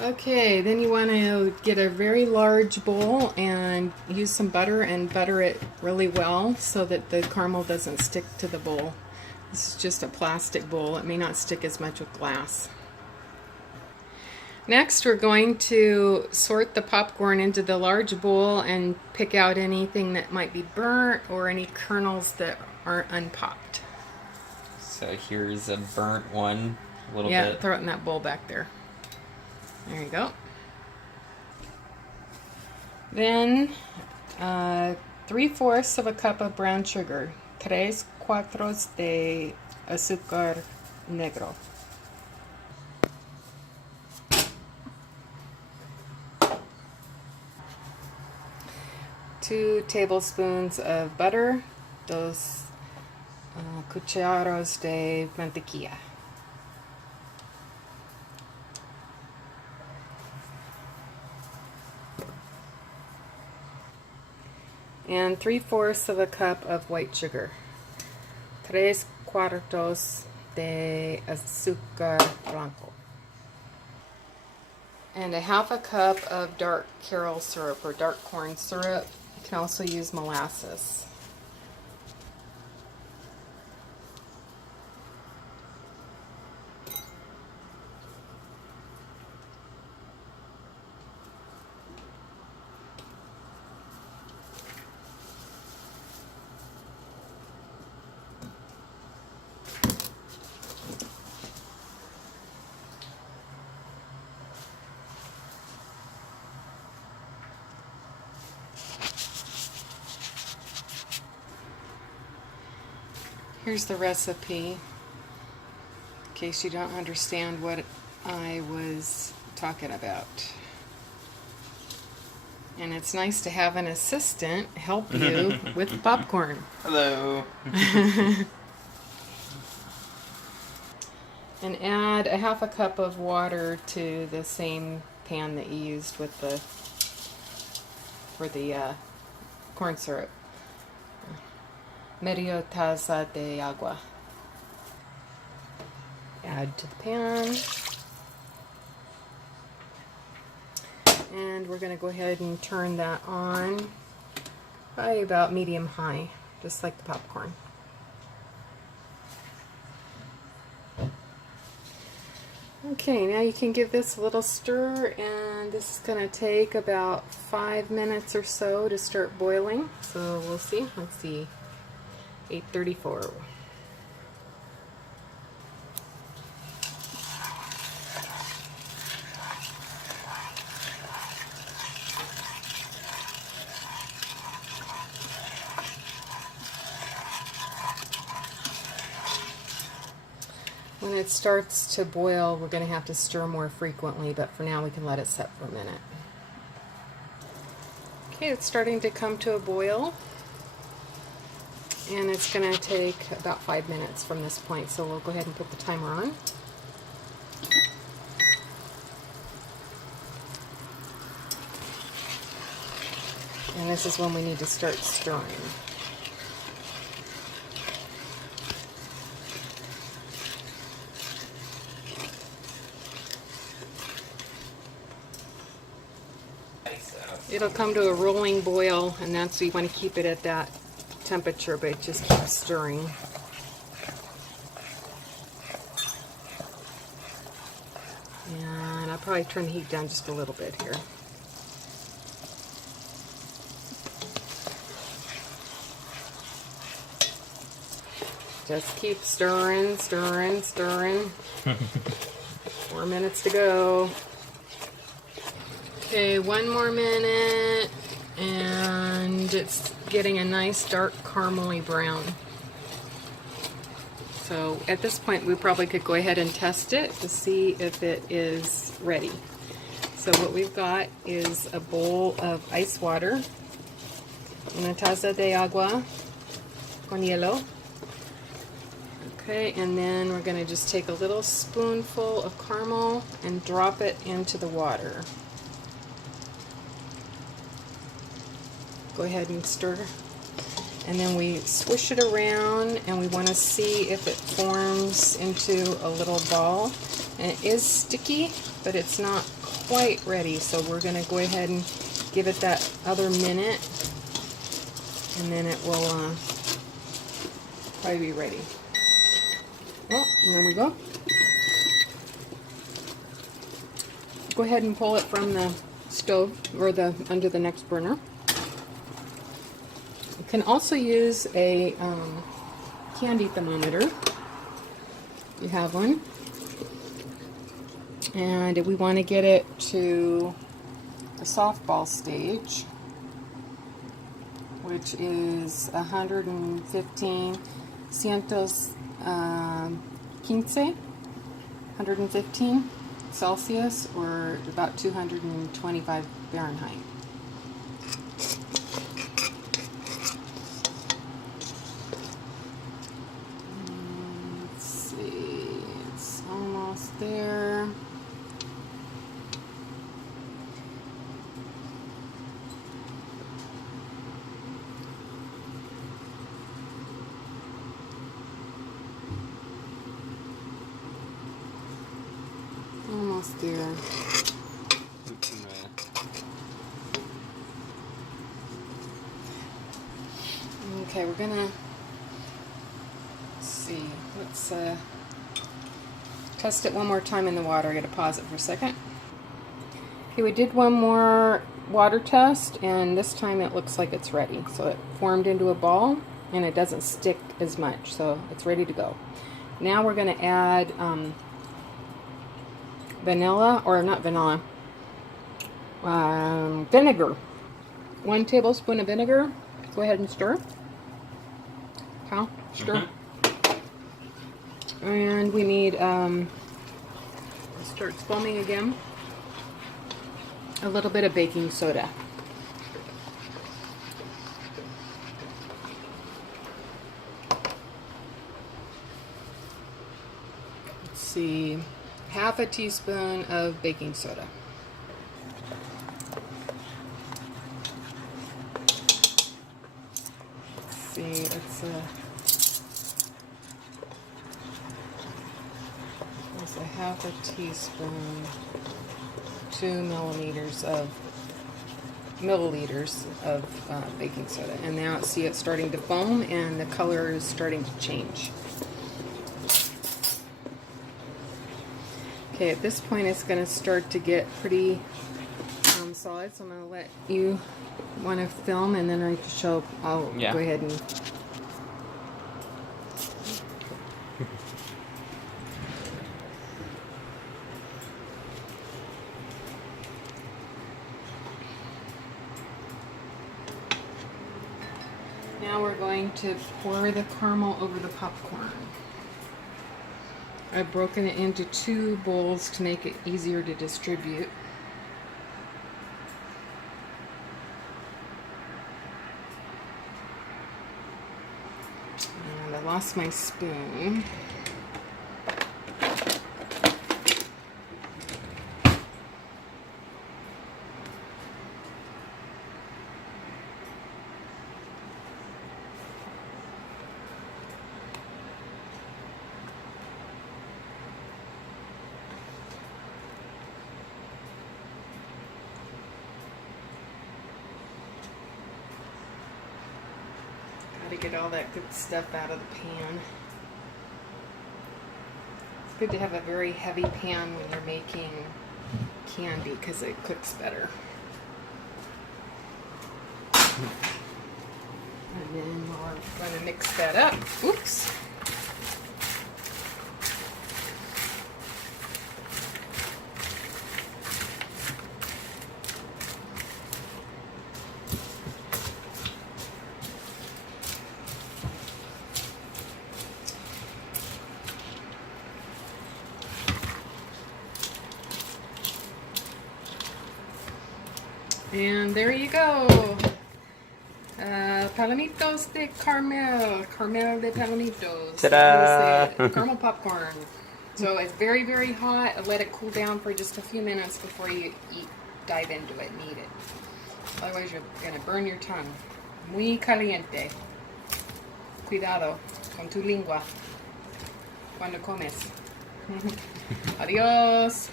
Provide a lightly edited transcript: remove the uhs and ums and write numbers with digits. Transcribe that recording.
Okay, then you want to get a very large bowl and use some butter and butter it really well so that the caramel doesn't stick to the bowl. This is just a plastic bowl. It may not stick as much with glass. Next, we're going to sort the popcorn into the large bowl and pick out anything that might be burnt or any kernels that aren't unpopped. So here's a burnt one, a little bit. Yeah, throw it in that bowl back there. There you go. Then 3/4 of a cup of brown sugar. 3/4 de azúcar negro. 2 tablespoons of butter. 2 cucharos de mantequilla. And 3/4 of a cup of white sugar. 3/4 de azúcar blanco. And a 1/2 cup of dark Carol syrup or dark corn syrup. You can also use molasses. Here's the recipe, in case you don't understand what I was talking about. And it's nice to have an assistant help you with popcorn. Hello. And add a 1/2 cup of water to the same pan that you used with for the corn syrup. Medio taza de agua. Add to the pan. And we're going to go ahead and turn that on by about medium high, just like the popcorn. Okay, now you can give this a little stir, and this is going to take about 5 minutes or so to start boiling. So we'll see. Let's see. 8:34. When it starts to boil, we're going to have to stir more frequently, but for now we can let it set for a minute. Okay, it's starting to come to a boil. And it's going to take about 5 minutes from this point, so we'll go ahead and put the timer on. And this is when we need to start stirring. It'll come to a rolling boil, and that's, you want to keep it at that temperature, but just keep stirring. And I'll probably turn the heat down just a little bit here. Just keep stirring, stirring, stirring. 4 minutes to go. Okay, 1 more minute, and it's getting a nice dark caramely brown. So at this point we probably could go ahead and test it to see if it is ready. So what we've got is a bowl of ice water, una taza de agua con hielo. Okay, and then we're going to just take a little spoonful of caramel and drop it into the water. Go ahead and stir, and then we swish it around, and we want to see if it forms into a little ball. And it is sticky, but it's not quite ready, so we're going to go ahead and give it that other minute, and then it will probably be ready. Oh, there we go. Go ahead and pull it from the stove or the under the next burner. You can also use a candy thermometer if you have one. And we want to get it to the softball stage, which is 115, 115 Celsius, or about 225 Fahrenheit. Let's see, it's almost there. Almost there. Okay, we're gonna see. Let's test it one more time in the water. I gotta pause it for a second. Okay, we did one more water test, and this time it looks like it's ready. So it formed into a ball, and it doesn't stick as much, so it's ready to go. Now we're gonna add vanilla, or not vanilla, vinegar. 1 tablespoon of vinegar. Go ahead and stir. Cal, stir. And we need, start foaming again, a little bit of baking soda. Let's see. Half a teaspoon of baking soda. Let's see, it's a half a teaspoon, 2 milliliters of baking soda. And now see it's starting to foam and the color is starting to change. Okay, at this point it's going to start to get pretty solid, so I'm going to let you want to film, and then I'll go ahead and... Now we're going to pour the caramel over the popcorn. I've broken it into 2 bowls to make it easier to distribute. And I lost my spoon. To get all that good stuff out of the pan. It's good to have a very heavy pan when you're making candy because it cooks better. And then we're going to mix that up. Oops. And there you go. Palomitos de caramel. Caramel de palomitos. Ta-da! Caramel popcorn. So it's very, very hot. Let it cool down for just a few minutes before you dive into it and eat it. Otherwise you're going to burn your tongue. Muy caliente. Cuidado con tu lengua cuando comes. Adiós.